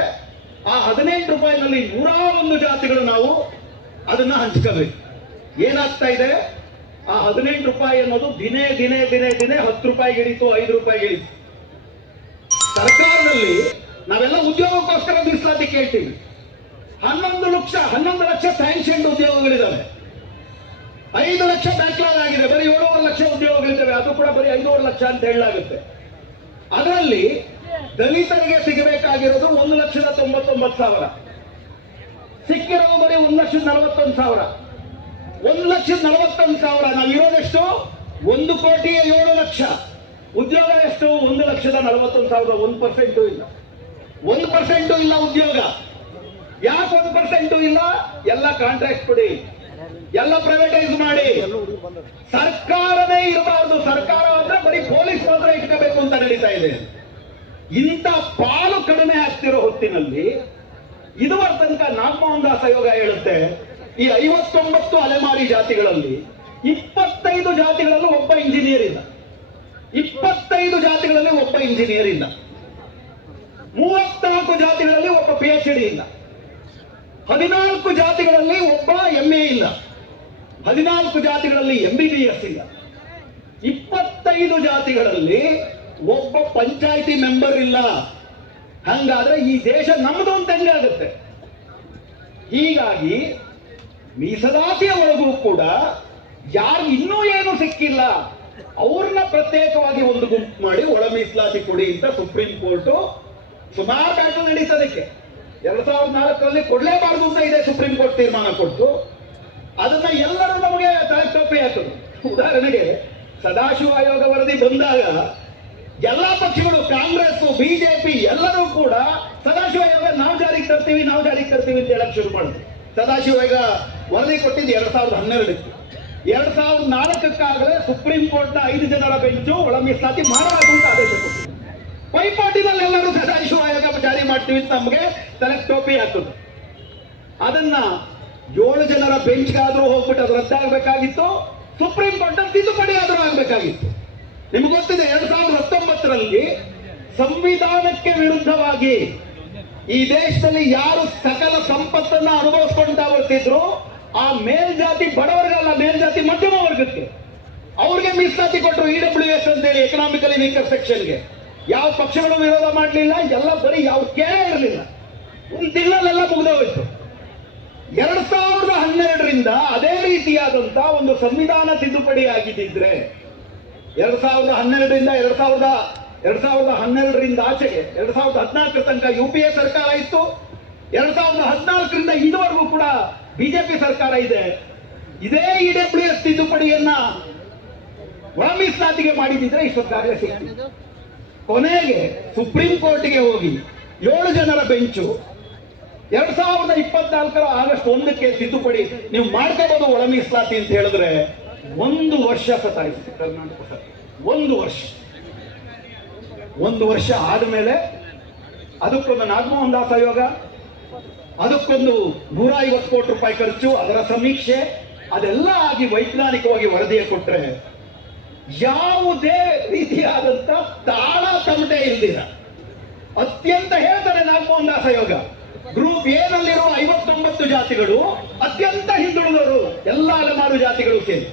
ಆ ಹದಿನೆಂಟು ರೂಪಾಯಿನಲ್ಲಿ ನೂರ ಜಾತಿಗಳು ನಾವು ಅದನ್ನ ಹಂಚ್ಕೋಬೇಕು. ಏನಾಗ್ತಾ ಇದೆ? ಆ ಹದಿನೆಂಟು ರೂಪಾಯಿ ಅನ್ನೋದು ದಿನೇ ದಿನೇ ದಿನೇ ದಿನೇ ಹತ್ತು ರೂಪಾಯಿಗೆ ಇಳಿತು, ಐದು ರೂಪಾಯಿಗೆ ಇಳಿತು. ಸರ್ಕಾರದಲ್ಲಿ ನಾವೆಲ್ಲ ಉದ್ಯೋಗಕ್ಕೋಸ್ಕರ ಮೀಸಲಾತಿ ಕೇಳ್ತೀವಿ. ಹನ್ನೊಂದು ಲಕ್ಷ ಹನ್ನೊಂದು ಲಕ್ಷ ಸ್ಯಾಂಕ್ಷನ್ ಉದ್ಯೋಗಗಳಿದ್ದಾವೆ ಐದು ಲಕ್ಷ ಬ್ಯಾಕ್ಲಾಗ್ ಆಗಿದೆ, ಬರೀ ಏಳುವರೆ ಲಕ್ಷ ಉದ್ಯೋಗಗಳಿದ್ದಾವೆ ಅದು ಕೂಡ ಬರೀ ಐದೂವರೆ ಲಕ್ಷ ಅಂತ ಹೇಳಲಾಗುತ್ತೆ. ಅದರಲ್ಲಿ ದಲಿತರಿಗೆ ಸಿಗಬೇಕಾಗಿರೋದು ಒಂದು ಲಕ್ಷದ ತೊಂಬತ್ತೊಂಬತ್ತು ಸಾವಿರ. ಸಿಕ್ಕಿರೋ ಬರೀ ಒಂದು ಲಕ್ಷದ ನಲವತ್ತೊಂದು ಸಾವಿರ. ಒಂದು ಲಕ್ಷದ ನಲವತ್ತೊಂದು ಸಾವಿರ. ನಾವು ಇರೋದೆಷ್ಟು ಒಂದು ಕೋಟಿ ಏಳು ಲಕ್ಷ. ಉದ್ಯೋಗ ಎಷ್ಟು? ಒಂದು ಲಕ್ಷದ ನಲವತ್ತೊಂದು ಸಾವಿರದ ಒಂದು ಪರ್ಸೆಂಟು ಇಲ್ಲ. ಒಂದು ಪರ್ಸೆಂಟು ಇಲ್ಲ ಉದ್ಯೋಗ. ಯಾಕೆ ಒಂದು ಪರ್ಸೆಂಟು ಇಲ್ಲ? ಎಲ್ಲ ಕಾಂಟ್ರಾಕ್ಟ್ ಕೊಡಿ. ಎಲ್ಲ ಪ್ರೈವೇಟೈಸ್ ಮಾಡಿ. ಸರ್ಕಾರನೇ ಇರಬಾರ್ದು. ಸರ್ಕಾರ ಅಂದ್ರೆ ಬರೀ ಪೊಲೀಸ್ ಮಾತ್ರ ಇಟ್ಕೋಬೇಕು ಅಂತ ನಡೀತಾ ಇದೆ. ಇಂಥ ಪಾಲು ಕಡಿಮೆ ಆಗ್ತಿರೋ ಹೊತ್ತಿನಲ್ಲಿ ಇದುವರೆ ತನಕ ನಾಗಮೋಹನ್ ದಾಸ್ ಆಯೋಗ ಹೇಳುತ್ತೆ ಈ ಐವತ್ತೊಂಬತ್ತು ಅಲೆಮಾರಿ ಜಾತಿಗಳಲ್ಲಿ ಇಪ್ಪತ್ತೈದು ಜಾತಿಗಳಲ್ಲಿ ಒಬ್ಬ ಇಂಜಿನಿಯರ್ ಇಲ್ಲ. ಇಪ್ಪತ್ತೈದು ಜಾತಿಗಳಲ್ಲಿ ಒಬ್ಬ ಇಂಜಿನಿಯರ್ ಇಲ್ಲ. ಮೂವತ್ನಾಲ್ಕು ಜಾತಿಗಳಲ್ಲಿ ಒಬ್ಬ ಪಿ ಎಚ್ ಡಿ ಇಲ್ಲ. ಹದಿನಾಲ್ಕು ಜಾತಿಗಳಲ್ಲಿ ಒಬ್ಬ ಎಂ ಎ ಇಲ್ಲ. ಹದಿನಾಲ್ಕು ಜಾತಿಗಳಲ್ಲಿ ಎಂ ಬಿ ಬಿ ಎಸ್ ಇಲ್ಲ. ಇಪ್ಪತ್ತೈದು ಜಾತಿಗಳಲ್ಲಿ ಒಬ್ಬ ಪಂಚಾಯಿತಿ ಮೆಂಬರ್ ಇಲ್ಲ. ಹಂಗಾದ್ರೆ ಈ ದೇಶ ನಮ್ಮದು ಅಂತ ಹೆಂಗಾಗುತ್ತೆ? ಹೀಗಾಗಿ ಮೀಸಲಾತಿಯ ಒಳಗೂ ಕೂಡ ಯಾರು ಇನ್ನೂ ಏನು ಸಿಕ್ಕಿಲ್ಲ. ಅವ್ರನ್ನ ಪ್ರತ್ಯೇಕವಾಗಿ ಒಂದು ಗುಂಪು ಮಾಡಿ ಒಳ ಮೀಸಲಾತಿ ಕೊಡಿ ಅಂತ ಸುಪ್ರೀಂ ಕೋರ್ಟ್ ಸುಮಾರು ಬ್ಯಾಟಲ್ ನಡೀತದಕ್ಕೆ ಎರಡ್ ಸಾವಿರದ ನಾಲ್ಕರಲ್ಲಿ ಕೊಡ್ಲೇಬಾರದು ಅಂತ ಇದೆ ಸುಪ್ರೀಂ ಕೋರ್ಟ್ ತೀರ್ಮಾನ ಕೊಟ್ಟು. ಅದನ್ನ ಎಲ್ಲರೂ ನಮಗೆ ತಲೆ ಉದಾಹರಣೆಗೆ ಸದಾಶಿವ ಆಯೋಗ ವರದಿ ಬಂದಾಗ ಎಲ್ಲಾ ಪಕ್ಷಗಳು ಕಾಂಗ್ರೆಸ್ ಬಿಜೆಪಿ ಎಲ್ಲರೂ ಕೂಡ ಸದಾಶಿವ ಆಯೋಗ ನಾವು ಜಾರಿಗೆ ತರ್ತೀವಿ, ನಾವು ಜಾರಿಗೆ ತರ್ತೀವಿ ಅಂತ ಹೇಳಕ್ ಶುರು ಮಾಡಿದ್ರು. ಸದಾಶಿವ ಆಯೋಗ ವರದಿ ಕೊಟ್ಟಿದ್ದು ಎರಡ್ ಸಾವಿರದ ಹನ್ನೆರಡಕ್ಕೆ. ಎರಡ್ ಸಾವಿರದ ನಾಲ್ಕಕ್ಕಾಗಲೇ ಸುಪ್ರೀಂ ಕೋರ್ಟ್ನ ಐದು ಜನರ ಬೆಂಚು ಒಳ ಮೀಸಲಾತಿ ಮಾಡಬೇಕು ಅಂತ ಆದೇಶ ಕೊಟ್ಟಿದೆ. ಪೈಪಾಟಿನಲ್ಲಿ ಎಲ್ಲರೂ ಸದಾಶಿವ ಆಯೋಗ ಜಾರಿ ಮಾಡ್ತೀವಿ ಅಂತ ನಮಗೆ ತಲೆ ಟೋಪಿ ಹಾಕೋದು. ಅದನ್ನ ಏಳು ಜನರ ಬೆಂಚ್ಗಾದ್ರೂ ಹೋಗ್ಬಿಟ್ಟು ಅದು ರದ್ದಾಗಬೇಕಾಗಿತ್ತು. ಸುಪ್ರೀಂ ಕೋರ್ಟ್ ತಿದ್ದುಪಡಿ ಆದರೂ ಆಗಬೇಕಾಗಿತ್ತು. ನಿಮ್ಗೆ ಗೊತ್ತಿದೆ, ಎರಡ್ ಸಾವಿರದ ಹತ್ತೊಂಬತ್ತರಲ್ಲಿ ಸಂವಿಧಾನಕ್ಕೆ ವಿರುದ್ಧವಾಗಿ ಈ ದೇಶದಲ್ಲಿ ಯಾರು ಸಕಲ ಸಂಪತ್ತನ್ನ ಅನುಭವಿಸ್ಕೊಂತ ಬರ್ತಿದ್ರು ಆ ಮೇಲ್ಜಾತಿ ಬಡವರಿಗಲ್ಲ, ಮೇಲ್ಜಾತಿ ಮಧ್ಯಮ ವರ್ಗಕ್ಕೆ. ಅವ್ರಿಗೆ ಮೀಸಲಾತಿ ಕೊಟ್ಟರು ಇ ಡಬ್ಲ್ಯೂ ಎಸ್ ಅಂತೇಳಿ ಎಕನಾಮಿಕಲಿ ವೀಕರ್ ಸೆಕ್ಷನ್ಗೆ ಯಾವ ಪಕ್ಷಗಳು ವಿರೋಧ ಮಾಡಲಿಲ್ಲ, ಎಲ್ಲ ಬರೀ ಯಾವ ಕೇಳೇ ಇರಲಿಲ್ಲ. ಒಂದು ತಿಂಗಳಲ್ಲೆಲ್ಲ ಮುಗಿದೋಯ್ತು ಎರಡ್ ಸಾವಿರದ ಹನ್ನೆರಡರಿಂದ ಅದೇ ರೀತಿಯಾದಂತ ಒಂದು ಸಂವಿಧಾನ ತಿದ್ದುಪಡಿ ಆಗಿದ್ದಿದ್ರೆ, ಎರಡ್ ಸಾವಿರದ ಹನ್ನೆರಡರಿಂದ ಎರಡ್ ಸಾವಿರದ ಎರಡ್ ಸಾವಿರದ ಹನ್ನೆರಡರಿಂದ ಆಚೆಗೆ, ಎರಡ್ ಸಾವಿರದ ಹದಿನಾಲ್ಕರ ತನಕ ಯು ಪಿ ಎ ಸರ್ಕಾರ ಇತ್ತು. ಎರಡ್ ಸಾವಿರದ ಹದಿನಾಲ್ಕರಿಂದ ಇದುವರೆಗೂ ಕೂಡ ಬಿಜೆಪಿ ಸರ್ಕಾರ ಇದೆ. ಇದೇ ಇ ಡಬ್ಲ್ಯೂ ಎಸ್ ತಿದ್ದುಪಡಿಯನ್ನ ಒಳ ಮೀಸಲಾತಿಗೆ ಇಷ್ಟೊಂದು ಕಾರ್ಯ ಸಿಗ್ತದೆ ಕೊನೆಗೆ ಸುಪ್ರೀಂ ಕೋರ್ಟ್ಗೆ ಹೋಗಿ ಏಳು ಜನರ ಬೆಂಚು. ಎರಡ್ ಸಾವಿರದ ಇಪ್ಪತ್ನಾಲ್ಕರ ಆಗಸ್ಟ್ ಒಂದಕ್ಕೆ ತಿದ್ದುಪಡಿ. ನೀವು ಮಾಡ್ಕೋಬಹುದು ಒಳ ಅಂತ ಹೇಳಿದ್ರೆ ಒಂದು ವರ್ಷ ಸತಾಯಿಸಿ ಕರ್ನಾಟಕ ಸರ್ಕಾರ. ಒಂದು ವರ್ಷ. ಒಂದು ವರ್ಷ ಆದಮೇಲೆ ಅದಕ್ಕೊಂದು ನಾಗಮೋಹನ್ ದಾಸ್ ಆಯೋಗ ಅದಕ್ಕೊಂದು ನೂರ ಐವತ್ತು ಕೋಟಿ ರೂಪಾಯಿ ಖರ್ಚು, ಅದರ ಸಮೀಕ್ಷೆ, ಅದೆಲ್ಲ ಆಗಿ ವೈಜ್ಞಾನಿಕವಾಗಿ ವರದಿಯ ಕೊಟ್ಟರೆ ಯಾವುದೇ ರೀತಿಯಾದಂತ ತಾಳ ತಮಟೆ ಇಲ್ದಿರ. ಅತ್ಯಂತ ಹೇಳ್ತಾರೆ ನಾಗಮೋಹನ್ ದಾಸ ಯೋಗ. ಗ್ರೂಪ್ ಎ ನಲ್ಲಿರುವ ಐವತ್ತೊಂಬತ್ತು ಜಾತಿಗಳು, ಅತ್ಯಂತ ಹಿಂದುಳಿದವರು, ಎಲ್ಲ ಅಲೆಮಾರು ಜಾತಿಗಳು ಸೇರಿ.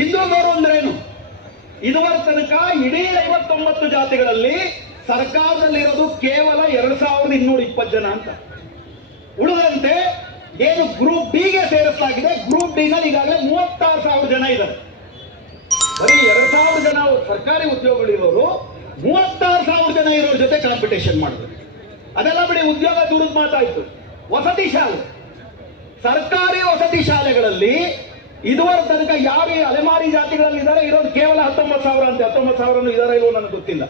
ಹಿಂದುಳಿದವರು ಅಂದ್ರೇನು? ಇದುವರೆ ತನಕ ಇಡೀ ಐವತ್ತೊಂಬತ್ತು ಜಾತಿಗಳಲ್ಲಿ ಸರ್ಕಾರದಲ್ಲಿರೋದು ಕೇವಲ ಎರಡ್ ಸಾವಿರದ ಇನ್ನೂರ ಇಪ್ಪತ್ತು ಜನ ಅಂತ. ಉಳಿದಂತೆ ಏನು ಗ್ರೂಪ್ ಡಿಗೆ ಸೇರಿಸಲಾಗಿದೆ? ಗ್ರೂಪ್ ಡಿ ನಲ್ಲಿ ಈಗಾಗಲೇ ಮೂವತ್ತಾರು ಸಾವಿರ ಜನ ಇದ್ದಾರೆ. ಬರೀ ಎರಡು ಸಾವಿರ ಜನ ಸರ್ಕಾರಿ ಉದ್ಯೋಗಗಳಿರೋರು ಮೂವತ್ತಾರು ಸಾವಿರ ಜನ ಇರೋರ ಜೊತೆ ಕಾಂಪಿಟೇಷನ್ ಮಾಡಿದ್ರು. ಅದೆಲ್ಲ ಬಿಡಿ ಉದ್ಯೋಗ ದೂರದ ಮಾತಾಯ್ತು. ವಸತಿ ಶಾಲೆ. ಸರ್ಕಾರಿ ವಸತಿ ಶಾಲೆಗಳಲ್ಲಿ ಇದುವರೆ ತನಕ ಯಾರು ಅಲೆಮಾರಿ ಜಾತಿಗಳಲ್ಲಿ ಇದ್ದಾರೆ ಇರೋದು ಕೇವಲ ಹತ್ತೊಂಬತ್ತು ಸಾವಿರ ಅಂತ. ಹತ್ತೊಂಬತ್ತು ಸಾವಿರ ಇದಾರೆ ನನಗೆ ಗೊತ್ತಿಲ್ಲ.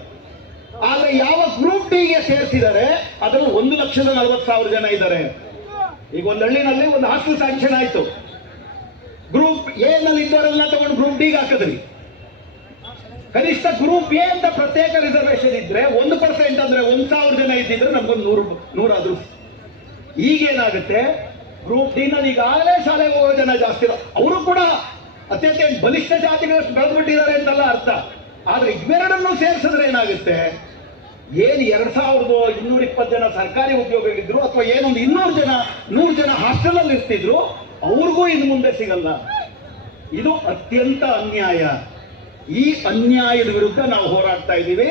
ಆದ್ರೆ ಯಾವ ಗ್ರೂಪ್ ಡಿಗೆ ಸೇರಿಸಿದ್ದಾರೆ ಅದರಲ್ಲಿ ಒಂದು ಲಕ್ಷದ ನಲವತ್ತು ಸಾವಿರ ಜನ ಇದ್ದಾರೆ. ಈಗ ಒಂದು ಹಳ್ಳಿನಲ್ಲಿ ಒಂದು ಹಾಸ್ಟೆಲ್ ಸ್ಯಾಂಕ್ಷನ್ ಆಯ್ತು. ಗ್ರೂಪ್ ಎ ನಲ್ಲಿ ಇದ್ದವರೆಲ್ಲ ತಗೊಂಡು ಗ್ರೂಪ್ ಡಿಗೆ ಹಾಕಿದ್ರಿ. ಕನಿಷ್ಠ ಗ್ರೂಪ್ ಎ ಅಂತ ಪ್ರತ್ಯೇಕ ರಿಸರ್ವೇಶನ್ ಇದ್ರೆ ಒಂದು ಪರ್ಸೆಂಟ್ ಅಂದ್ರೆ ಒಂದ್ ಸಾವಿರ ಜನ ಇದ್ದಿದ್ರೆ ನಮ್ಗೊಂದು ನೂರು ನೂರಾದ್ರು. ಈಗೇನಾಗುತ್ತೆ? ಗ್ರೂಪ್ ಡಿ ನಲ್ಲಿ ಈಗಾಗಲೇ ಶಾಲೆಗೆ ಹೋಗೋ ಜನ ಜಾಸ್ತಿ ಅವರು ಕೂಡ ಅತ್ಯಂತ ಬಲಿಷ್ಠ ಜಾತಿಗಳಷ್ಟು ಬೆಳೆದ್ಬಿಟ್ಟಿದ್ದಾರೆ ಅಂತಲ್ಲ ಅರ್ಥ. ಆದ್ರೆ ಇವೆರಡನ್ನು ಸೇರಿಸಿದ್ರೆ ಏನಾಗುತ್ತೆ? ಏನು ಎರಡ್ ಸಾವಿರದ ಇನ್ನೂರ ಇಪ್ಪತ್ತು ಜನ ಸರ್ಕಾರಿ ಉದ್ಯೋಗಿಗಳಿದ್ರು ಅಥವಾ ಏನೊಂದು ಇನ್ನೂರು ಜನ, ನೂರು ಜನ ಹಾಸ್ಟೆಲ್ ಅಲ್ಲಿ ಇರ್ತಿದ್ರು, ಅವ್ರಿಗೂ ಇನ್ನು ಮುಂದೆ ಸಿಗಲ್ಲ. ಇದು ಅತ್ಯಂತ ಅನ್ಯಾಯ. ಈ ಅನ್ಯಾಯದ ವಿರುದ್ಧ ನಾವು ಹೋರಾಡ್ತಾ ಇದ್ದೀವಿ.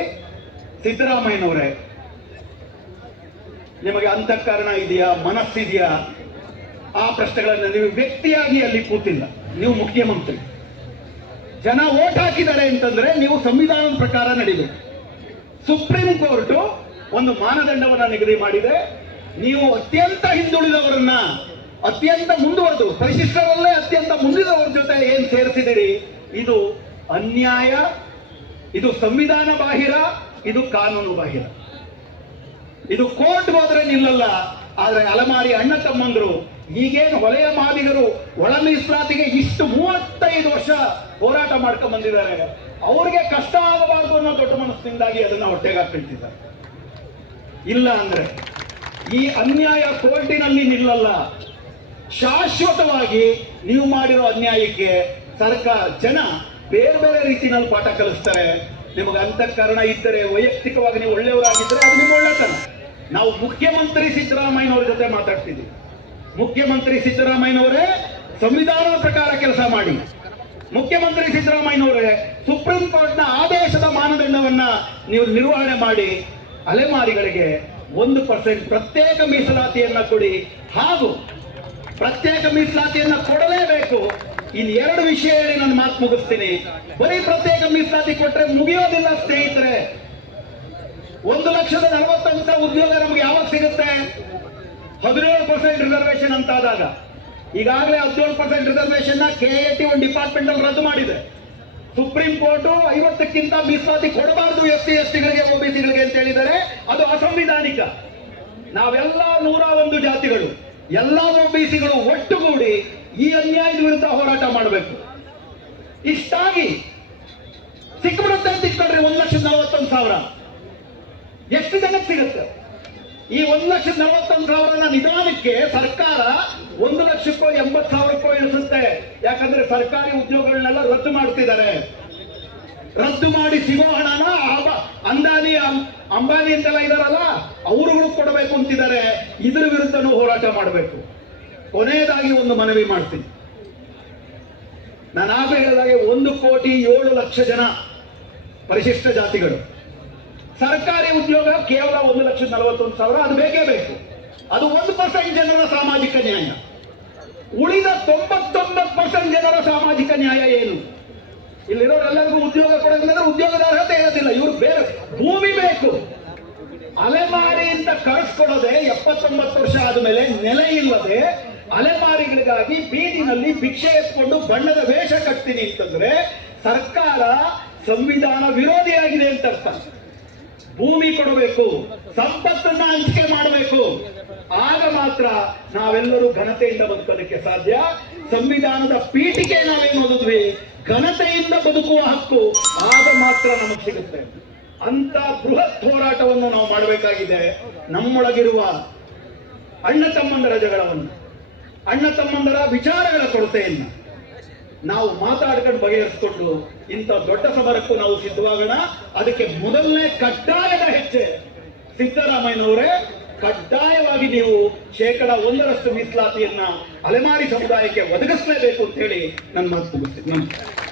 ಸಿದ್ದರಾಮಯ್ಯನವರೇ, ನಿಮಗೆ ಅಂತಃಕರಣ ಇದೆಯಾ? ಮನಸ್ಸಿದೆಯಾ? ಆ ಪ್ರಶ್ನೆಗಳನ್ನು ನೀವು ವ್ಯಕ್ತಿಯಾಗಿ ಅಲ್ಲಿ ಕೂತಿಲ್ಲ. ನೀವು ಮುಖ್ಯಮಂತ್ರಿ. ಜನ ಓಟ್ ಹಾಕಿದ್ದಾರೆ ಅಂತಂದ್ರೆ ನೀವು ಸಂವಿಧಾನದ ಪ್ರಕಾರ ನಡೀಬೇಕು. ಸುಪ್ರೀಂ ಕೋರ್ಟ್ ಒಂದು ಮಾನದಂಡವನ್ನು ನಿಗದಿ ಮಾಡಿದೆ. ನೀವು ಅತ್ಯಂತ ಹಿಂದುಳಿದವರನ್ನ, ಅತ್ಯಂತ ಮುಂದುವರೆದು, ಪರಿಶಿಷ್ಟರಲ್ಲೇ ಅತ್ಯಂತ ಮುಂದಿದವರ ಜೊತೆ ಏನ್ ಸೇರಿಸಿದಿರಿ? ಇದು ಅನ್ಯಾಯ, ಇದು ಸಂವಿಧಾನ ಬಾಹಿರ, ಇದು ಕಾನೂನು ಬಾಹಿರ. ಇದು ಕೋರ್ಟ್ ಹೋದ್ರೆ ನಿಲ್ಲಲ್ಲ, ಆದ್ರೆ ಅಲಮಾರಿ ಅಣ್ಣ ತಮ್ಮಂದ್ರು ಈಗೇನು ಹೊಲೆಯ ಮಾದಿಗರು ಒಳ ಮೀಸಲಾತಿಗೆ ಇಷ್ಟು ಮೂವತ್ತೈದು ವರ್ಷ ಹೋರಾಟ ಮಾಡ್ಕೊಂಡು ಬಂದಿದ್ದಾರೆ. ಅವ್ರಿಗೆ ಕಷ್ಟ ಆಗಬಾರದು ಅನ್ನೋ ದೊಡ್ಡ ಮನಸ್ಸಿನಿಂದಾಗಿ ಅದನ್ನ ಹೊಟ್ಟೆಗೆ ಹಾಕಿಟ್ಟಿದ್ದಾರೆ ಇಲ್ಲ ಅಂದ್ರೆ ಈ ಅನ್ಯಾಯ ಕೋರ್ಟಿನಲ್ಲಿ ನಿಲ್ಲಲ್ಲ. ಶಾಶ್ವತವಾಗಿ ನೀವು ಮಾಡಿರೋ ಅನ್ಯಾಯಕ್ಕೆ ಸರ್ಕಾರ, ಜನ ಬೇರೆ ಬೇರೆ ರೀತಿಯಲ್ಲಿ ಪಾಠ ಕಲಿಸ್ತಾರೆ. ನಿಮಗೆ ಅಂತಃಕರಣ ಇದ್ದರೆ, ವೈಯಕ್ತಿಕವಾಗಿ ನೀವು ಒಳ್ಳೆಯವರಾಗಿದ್ದರೆ ಅದು ನಿಮ್ಮ ಒಳ್ಳೆತನ. ನಾವು ಮುಖ್ಯಮಂತ್ರಿ ಸಿದ್ದರಾಮಯ್ಯನವ್ರ ಜೊತೆ ಮಾತಾಡ್ತಿದ್ದೀವಿ ಮುಖ್ಯಮಂತ್ರಿ ಸಿದ್ದರಾಮಯ್ಯನವರೇ ಸಂವಿಧಾನ ಪ್ರಕಾರ ಕೆಲಸ ಮಾಡಿ. ಮುಖ್ಯಮಂತ್ರಿ ಸಿದ್ದರಾಮಯ್ಯನವರೇ ಸುಪ್ರೀಂ ಕೋರ್ಟ್ನ ಆದೇಶದ ಮಾನದಂಡವನ್ನ ನೀವು ನಿರ್ವಹಣೆ ಮಾಡಿ, ಅಲೆಮಾರಿಗಳಿಗೆ ಒಂದು ಪರ್ಸೆಂಟ್ ಪ್ರತ್ಯೇಕ ಮೀಸಲಾತಿಯನ್ನ ಕೊಡಿ ಹಾಗೂ ಪ್ರತ್ಯೇಕ ಮೀಸಲಾತಿಯನ್ನ ಕೊಡಲೇಬೇಕು. ಇನ್ ಎರಡು ವಿಷಯ ಹೇಳಿ ನಾನು ಮಾತು ಮುಗಿಸ್ತೀನಿ. ಬರೀ ಪ್ರತ್ಯೇಕ ಮೀಸಲಾತಿ ಕೊಟ್ರೆ ಮುಗಿಯೋದಿಲ್ಲ ಸ್ನೇಹಿತರೆ. ಒಂದು ಲಕ್ಷದ ನಲವತ್ತೊಂದು ಸಾವಿರ ಉದ್ಯೋಗ ನಮ್ಗೆ ಯಾವಾಗ ಸಿಗುತ್ತೆ? ಹದಿನೇಳು ಪರ್ಸೆಂಟ್ ರಿಸರ್ವೇಶನ್ ಅಂತ ಆದಾಗ ಈಗಾಗಲೇ ಹದಿನೇಳು percent reservation K A T ಒಂದು ಡಿಪಾರ್ಟ್ಮೆಂಟ್ ಅಲ್ಲಿ ರದ್ದು ಮಾಡಿದೆ. ಸುಪ್ರೀಂ ಕೋರ್ಟ್ ಐವತ್ತಕ್ಕಿಂತ ಮೀಸಲಾತಿ ಕೊಡಬಾರದು ಎಸ್ ಸಿ ಎಸ್ ಟಿಗಳಿಗೆ ಒಬಿಸಿಗಳಿಗೆ ಅಂತ ಹೇಳಿದರೆ ಅದು ಅಸಂವಿಧಾನಿಕ. ನಾವೆಲ್ಲ ನೂರ ಒಂದು ಜಾತಿಗಳು ಎಲ್ಲ ಒಬಿಸಿಗಳು ಒಟ್ಟುಗೂಡಿ ಈ ಅನ್ಯಾಯದ ವಿರುದ್ಧ ಹೋರಾಟ ಮಾಡಬೇಕು. ಇಷ್ಟಾಗಿ ಸಿಕ್ಬಿಡುತ್ತೆ ಅಂತ ಇಟ್ಕೊಂಡ್ರೆ ಒಂದ್ ಲಕ್ಷದ ನಲವತ್ತೊಂದು ಸಾವಿರ. ಎಷ್ಟು ಜನಕ್ಕೆ ಸಿಗುತ್ತೆ? ಈ ಒಂದು ಲಕ್ಷ ನಲವತ್ತೊಂದು ಸಾವಿರನ ನಿಧಾನಕ್ಕೆ ಸರ್ಕಾರ ಒಂದು ಲಕ್ಷಕ್ಕೋ ಎಂಬತ್ತು ಸಾವಿರಕ್ಕೋ ಇಳಿಸುತ್ತೆ. ಯಾಕಂದ್ರೆ ಸರ್ಕಾರಿ ಉದ್ಯೋಗಗಳನ್ನೆಲ್ಲ ರದ್ದು ಮಾಡ್ತಿದ್ದಾರೆ. ರದ್ದು ಮಾಡಿ ಸಿಗೋ ಹಣನ ಅಂದಾನಿ ಅಂಬಾನಿ ಅಂತೆಲ್ಲ ಇದಾರಲ್ಲ, ಅವರುಗಳು ಕೊಡಬೇಕು ಅಂತಿದ್ದಾರೆ. ಇದ್ರ ವಿರುದ್ಧನೂ ಹೋರಾಟ ಮಾಡಬೇಕು. ಕೊನೆಯದಾಗಿ ಒಂದು ಮನವಿ ಮಾಡ್ತೀನಿ. ನಾನು ಹೇಳಿದಾಗೆ ಒಂದು ಕೋಟಿ ಏಳು ಲಕ್ಷ ಜನ ಪರಿಶಿಷ್ಟ ಜಾತಿಗಳು. ಸರ್ಕಾರಿ ಉದ್ಯೋಗ ಕೇವಲ ಒಂದು ಲಕ್ಷದ ನಲವತ್ತೊಂದು ಸಾವಿರ, ಅದು ಬೇಕೇ ಬೇಕು. ಅದು ಒಂದು ಪರ್ಸೆಂಟ್ ಜನರ ಸಾಮಾಜಿಕ ನ್ಯಾಯ. ಉಳಿದ ತೊಂಬತ್ತೊಂಬತ್ತು ಪರ್ಸೆಂಟ್ ಜನರ ಸಾಮಾಜಿಕ ನ್ಯಾಯ ಏನು? ಇಲ್ಲಿರೋರೆಲ್ಲರಿಗೂ ಉದ್ಯೋಗ ಕೊಡೋದಿಲ್ಲ ಉದ್ಯೋಗದ ಅರ್ಹತೆ ಇರೋದಿಲ್ಲ. ಇವ್ರು ಬೇರೆ ಭೂಮಿ ಬೇಕು. ಅಲೆಮಾರಿಯಿಂದ ಕಳಿಸ್ಕೊಡೋದೆ ಎಪ್ಪತ್ತೊಂಬತ್ತು ವರ್ಷ ಆದಮೇಲೆ ನೆಲೆ ಇಲ್ಲದೆ ಅಲೆಮಾರಿಗಳಿಗಾಗಿ ಬೀದಿನಲ್ಲಿ ಭಿಕ್ಷೆ ಎತ್ಕೊಂಡು ಬಣ್ಣದ ವೇಷ ಕಟ್ತೀನಿ ಅಂತಂದ್ರೆ ಸರ್ಕಾರ ಸಂವಿಧಾನ ವಿರೋಧಿಯಾಗಿದೆ ಅಂತ ಅರ್ಥ ಭೂಮಿ ಕೊಡಬೇಕು, ಸಂಪತ್ತನ್ನ ಹಂಚಿಕೆ ಮಾಡಬೇಕು. ಆಗ ಮಾತ್ರ ನಾವೆಲ್ಲರೂ ಘನತೆಯಿಂದ ಬದುಕೋದಕ್ಕೆ ಸಾಧ್ಯ. ಸಂವಿಧಾನದ ಪೀಠಿಕೆ ನಾವೇನು ಓದಿದ್ವಿ? ಘನತೆಯಿಂದ ಬದುಕುವ ಹಕ್ಕು ಆಗ ಮಾತ್ರ ನಮಗೆ ಸಿಗುತ್ತೆ. ಅಂತ ಬೃಹತ್ ಹೋರಾಟವನ್ನು ನಾವು ಮಾಡಬೇಕಾಗಿದೆ. ನಮ್ಮೊಳಗಿರುವ ಅಣ್ಣ ತಮ್ಮಂದರ ಜಗಳವನ್ನು, ಅಣ್ಣ ತಮ್ಮಂದರ ವಿಚಾರಗಳ ಕೊರತೆಯನ್ನು. ನಾವು ಮಾತಾಡ್ಕೊಂಡು ಬಗೆಹರಿಸ್ಕೊಂಡು ಇಂಥ ದೊಡ್ಡ ಸಮರಕ್ಕೂ ನಾವು ಸಿದ್ಧವಾಗೋಣ. ಅದಕ್ಕೆ ಮೊದಲನೇ ಕಡ್ಡಾಯದ ಹೆಜ್ಜೆ. ಸಿದ್ದರಾಮಯ್ಯನವರೇ, ಕಡ್ಡಾಯವಾಗಿ ನೀವು ಶೇಕಡ ಒಂದರಷ್ಟು ಮೀಸಲಾತಿಯನ್ನ ಅಲೆಮಾರಿ ಸಮುದಾಯಕ್ಕೆ ಒದಗಿಸಲೇಬೇಕು ಅಂತ ಹೇಳಿ ನನ್ನ ಮಾತು ಮುಗಿಸ್ತೀನಿ. ನಮಸ್ಕಾರ.